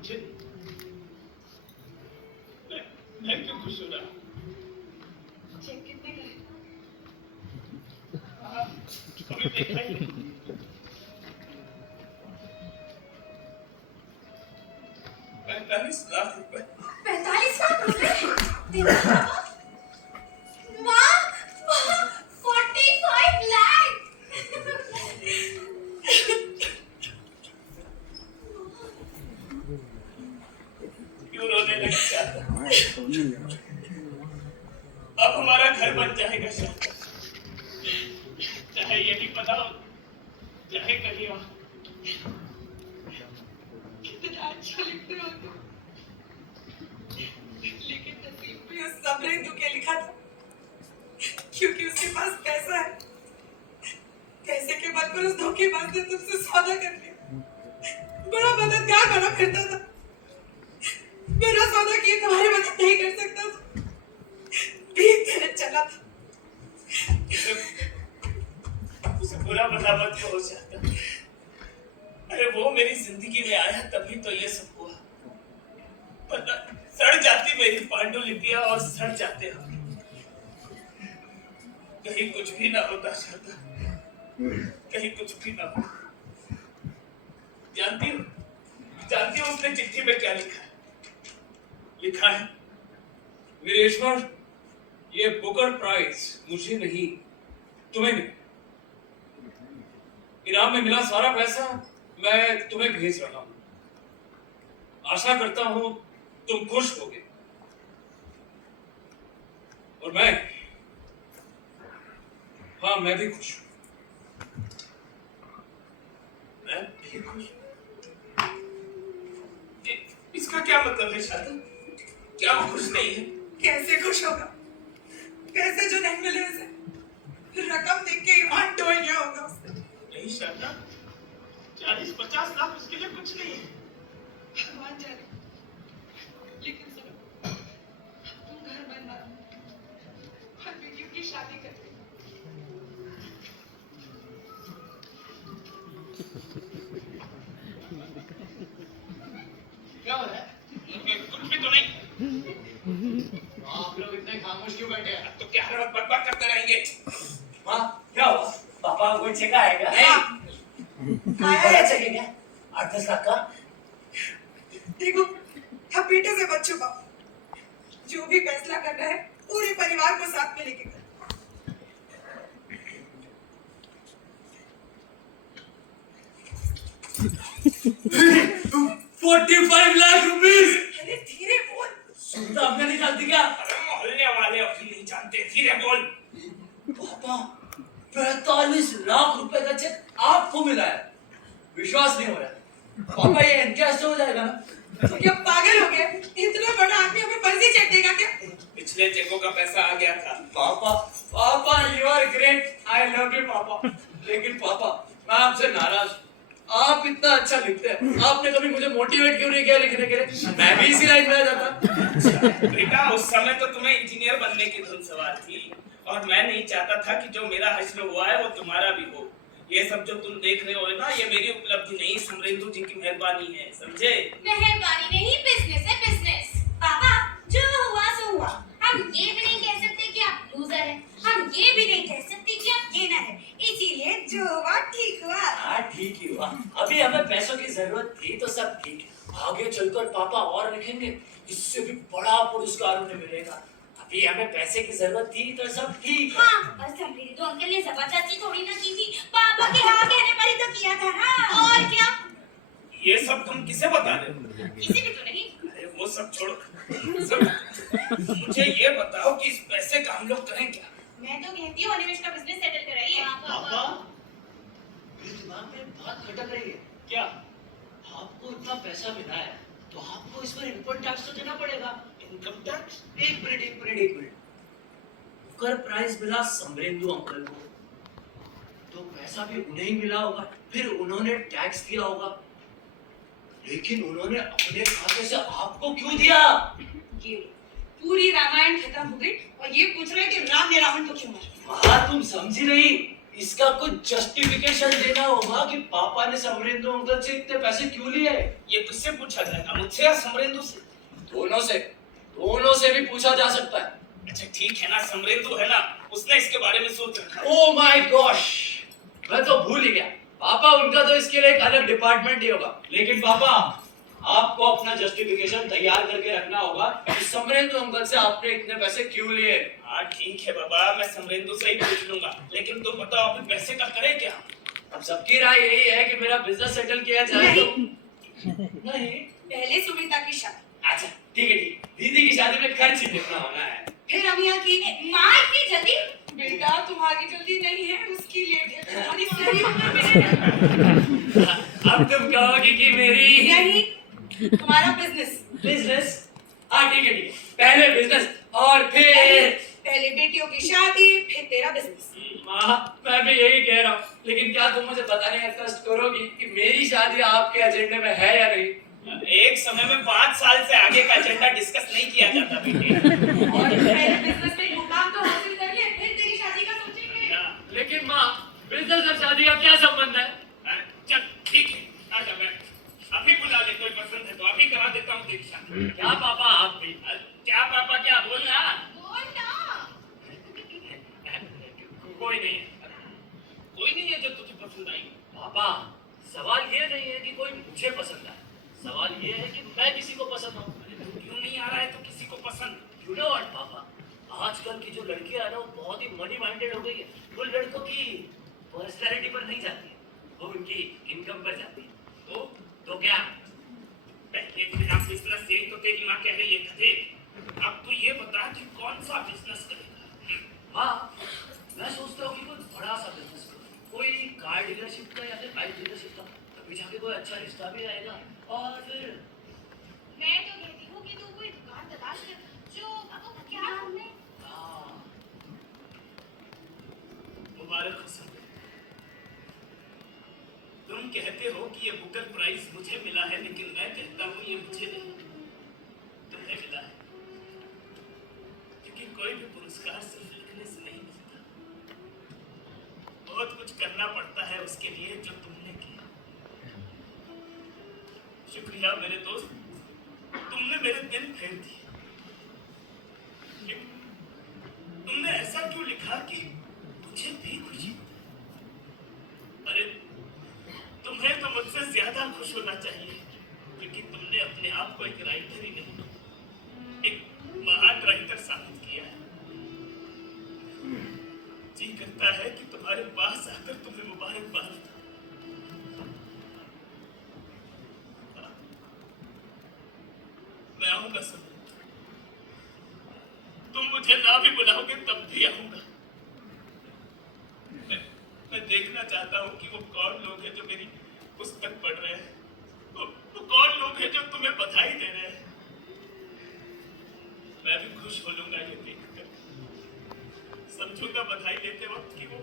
मुझे मैं क्यों खुश हो रहा? चेक कितने का है? अभी देखा ही नहीं। 45 लाख रुपए। 45 लाख रुपए? तेरा बाबा? वाह, वाह, 45 लाख। क्यों रोने लग जाता? अब हमारा घर बन जाएगा शायद, चाहे यही पता हो चाहे कहीं हो। कितना अच्छा लिखते हो तुम। लेकिन नसीब भी उस समरेंदु के लिखा था, क्योंकि उसके पास पैसा है। पैसे के बल पर उस धोखेबाज ने तुमसे सौदा कर लिया। बड़ा मददगार बना फिरता था। मेरा सौदा किए तुम्हारी मदद नहीं कर सकता था। भीख देने चला था। उसे बुरा भला मत हो जाता। अरे वो मेरी जिंदगी में आया तभी तो ये सब हुआ, वरना सड़ जाती मेरी पांडुलिपियां और सड़ जाते हम। कहीं कुछ भी ना होता शारदा, कहीं कुछ भी ना हो। जानती हो उसने चिट्ठी में क्या लिखा है? लिखा है, वीरेश्वर, ये बुकर प्राइज मुझे नहीं, तुम्हें मिला। इनाम में मिला सारा पैसा मैं तुम्हें भेज रहा हूं। आशा करता हूं तुम खुश होगे और मैं भी खुश हूं। मैं भी खुश। इसका क्या मतलब है शारदा? क्या वो खुश नहीं है? कैसे खुश होगा? पैसे जो नहीं मिले उसे रकम देख के ईमान डोल गया होगा उसका। नहीं शारदा, 40-50 लाख उसके लिए कुछ नहीं है। भगवान जाने। लेकिन सुनो, तुम घर बनवा और बेटियों की शादी कर दो। क्या हो रहा है? कुछ भी तो नहीं। आप लोग इतने खामोश क्यों बैठे हैं? तो क्या हर वक्त बकबक करते रहेंगे? हाँ, क्या हुआ? पापा कोई चेक आएगा? नहीं। आया है चेक क्या? 8-10 लाख का? देखो, अब बेटे से मत छुपाओ। जो भी फैसला करना है पूरे परिवार को साथ में लेके करो। ₹45 लाख। अरे धीरे बोल। सुनता आपने नहीं जानती क्या? अरे मोहल्ले वाले अभी नहीं जानते, धीरे बोल। पापा, 45 लाख रुपए का चेक आपको मिला है। विश्वास नहीं हो रहा है। पापा ये एनकैश हो जाएगा ना? तो क्या पागल हो गया? इतना बड़ा आदमी हमें फर्जी चेक देगा क्या? पिछले चेकों का पैसा आ गया था। पापा you are great, I love you पापा। लेकिन पापा, मैं आपसे नाराज हूं। आप इतना अच्छा लिखते हैं, आपने कभी मुझे मोटिवेट क्यों नहीं किया लिखने के लिए? मैं भी इसी लाइन में आ जाता। बेटा, उस समय तो तुम्हें इंजीनियर बनने की धुन सवार थी और मैं नहीं चाहता था कि जो मेरा हश्र हुआ है वो तुम्हारा भी हो। ये सब जो तुम देख रहे हो ना, ये मेरी उपलब्धि नहीं, समरेंदु जी की मेहरबानी है, समझे? मेहरबानी नहीं, बिजनेस है बिजनेस। पापा, जो हुआ सो हुआ। हम ये भी नहीं कह सकते कि आप लूजर हैं, हम ये भी नहीं कह सकते कि आप गेनर हैं। इसीलिए जो हुआ ठीक हुआ। हाँ ठीक ही हुआ। अभी हमें पैसों की जरूरत थी तो सब ठीक है। आगे चलकर पापा और लिखेंगे, इससे भी बड़ा पुरस्कार उन्हें मिलेगा। अभी हमें पैसे की जरूरत थी तो सब ठीक है। हाँ, और समरेंदु अंकल ने जबरदस्ती थोड़ी ना की थी, पापा के हाँ कहने पर ही तो किया था ना। और क्या? ये सब तुम किसे बता रहे हो? किसी भी तो नहीं। अरे वो सब छोड़ो, मुझे ये बताओ कि इस पैसे का हम लोग करें क्या? मैं तो कहती हूँ अनिमेश का बिजनेस सेटल कराइए। पापा, मेरे दिमाग में बात खटक रही है। क्या? आपको इतना पैसा मिला है तो आपको इस पर इनकम टैक्स तो देना पड़ेगा। Income tax? एक मिनट। बुकर प्राइज मिला समरेंदु अंकल को, तो पैसा भी उन्हें ही मिला होगा, फिर उन्होंने टैक्स दिया होगा, लेकिन उन्होंने अपने खाते से आपको क्यों दिया? ये पूरी रामायण खत्म हो गई और ये पूछ रहे हैं कि राम ने रावण को क्यों मारा? माँ तुम समझी नहीं, इसका कुछ जस्टिफिकेशन देना होगा कि पापा ने समरेंद्र अंकल से इतने पैसे क्यों लिए। ये किससे पूछा जाएगा, मुझसे या समरेंदु से? दोनों से भी पूछा जा सकता है। अच्छा ठीक है ना, समरेंदु है ना, उसने इसके बारे में सोच रखा है। ओ माय गॉश, मैं तो भूल ही गया। पापा, उनका तो इसके लिए एक अलग डिपार्टमेंट ही होगा। लेकिन पापा, आपको अपना जस्टिफिकेशन तैयार करके रखना होगा कि समरेंद्र अंकल से आपने इतने पैसे क्यों लिए। हाँ ठीक है बाबा, मैं समरेंदु से ही पूछ लूंगा, लेकिन तुम बताओ अभी पैसे का करें क्या? अब सबकी राय यही है कि मेरा बिजनेस सेटल किया जाए तो नहीं। पहले सुमिता की शादी, अच्छा ठीक है, ठीक। दीदी की शादी में खर्च ही कितना होना है। फिर अमिया की। माँ इतनी जल्दी? बेटा तुम्हारी जल्दी नहीं है, उसकी लेट है। तुम्हारी सही उम्र में है। अब तुम कहोगी कि मेरी नहीं, तुम्हारा बिजनेस। बिजनेस। हाँ ठीक है, ठीक है। पहले बिजनेस और फिर पहले बेटियों की शादी, फिर तेरा बिजनेस। माँ, मैं भी यही कह रहा हूँ, लेकिन क्या तुम मुझे बताने का कष्ट करोगी कि मेरी शादी आपके एजेंडे में है या नहीं। एक समय में 5 साल से आगे का एजेंडा डिस्कस नहीं किया जाता बेटे। और पहले बिजनेस में मुकाम तो हासिल कर ले, फिर तेरी शादी का सोचेंगे। लेकिन माँ, बिजनेस और शादी का क्या संबंध है। चल ठीक है, आजा बैठ। अभी बुला ले, कोई पसंद है तो अभी करा देता हूँ तेरी शादी। क्या पापा, आप भी। क्या पापा, क्या बोलना? बोल ना। कोई नहीं है। कोई नहीं है जो तुझे पसंद आई? पापा, सवाल ये नहीं है कि कोई मुझे पसंद आए, सवाल ये है कि मैं किसी को पसंद हूँ। क्यों नहीं आ रहा है तो किसी को पसंद? You know what, पापा, आजकल की जो लड़कियां है ना, वो बहुत ही मनी माइंडेड हो गई है। वो लड़कों की पर्सनैलिटी पर नहीं जाती है, वो उनकी इनकम पर जाती है। तो क्या? पहले तेरा बिजनेस, यही तो तेरी माँ कह रही है गधे। अब तू ये बता कि कौन सा बिजनेस करेगा? हाँ, मैं सोचता हूँ कि कोई बड़ा सा बिजनेस करूँ, कोई कार डीलरशिप का या फिर बाइक डीलरशिप का। तभी जाके कोई अच्छा रिश्ता भी आएगा और फिर मैं तो कहती हूँ कि तू कोई दुकान तलाश कर जो आपको क्या हमें। हाँ। मुबारक हो सब। तुम कहते हो कि ये बुकर प्राइज मुझे मिला है, लेकिन मैं कहता हूँ ये मुझे नहीं, तुम्हें मिला है। क्योंकि कोई भी पुरस्कार सिर्फ लिखने से नहीं मिलता, बहुत कुछ करना पड़ता है उसके लिए, जो तुमने किया। शुक्रिया मेरे दोस्त, तुमने मेरे दिन फेर दिए। तुमने ऐसा क्यों लिखा कि मुझे भी खुशी होती? अरे तुम्हें तो मुझसे ज्यादा खुश होना चाहिए, क्योंकि तुमने अपने आप को एक राइटर ही नहीं, एक महान राइटर साबित किया है। जी करता है कि तुम्हारे पास आकर तुम्हें मुबारकबाद दूं। मैं आऊंगा सब, तुम मुझे ना भी बुलाओगे तब भी आऊंगा। मैं देखना चाहता हूँ कि वो कौन लोग हैं जो मेरी पुस्तक पढ़ रहे हैं, वो कौन लोग हैं जो तुम्हें बधाई दे रहे हैं। मैं भी खुश हो लूंगा ये देखकर, समझूंगा बधाई लेते वक्त कि वो